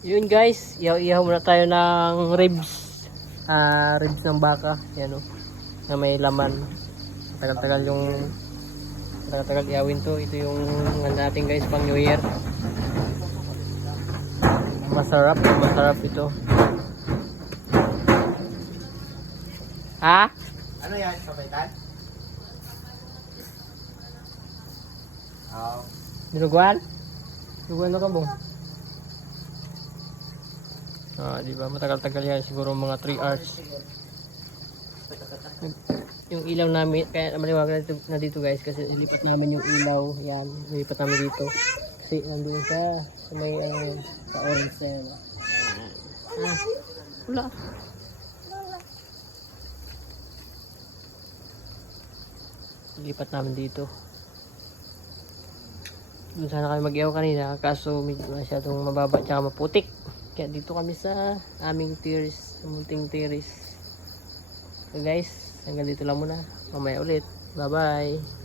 Yun guys, ihaw-ihaw muna tayo ng ribs. Ribs ng baka. Yan o. Na may laman. Tagal-tagal ihawin to. Ito yung natin guys pang New Year. Masarap ito. Ha? Ano yan? Papaitan? Oo. Dinuguan? Dinuguan na ka bong? Diba? Matagal-tagal yan. Siguro mga 3 hours. Yung ilaw namin, kaya maliwanag na dito guys kasi ilipat namin yung ilaw. Yan, ilipat namin dito. Kasi nandun sa may sa orange na yan. Wala. Ilipat namin dito. Doon sana kami mag-ihaw kanina kaso masyadong mababa at maputik. Kaya dito kami sa aming terrace, munting terrace. So guys, hanggang dito lang muna. Mamaya ulit. Bye bye.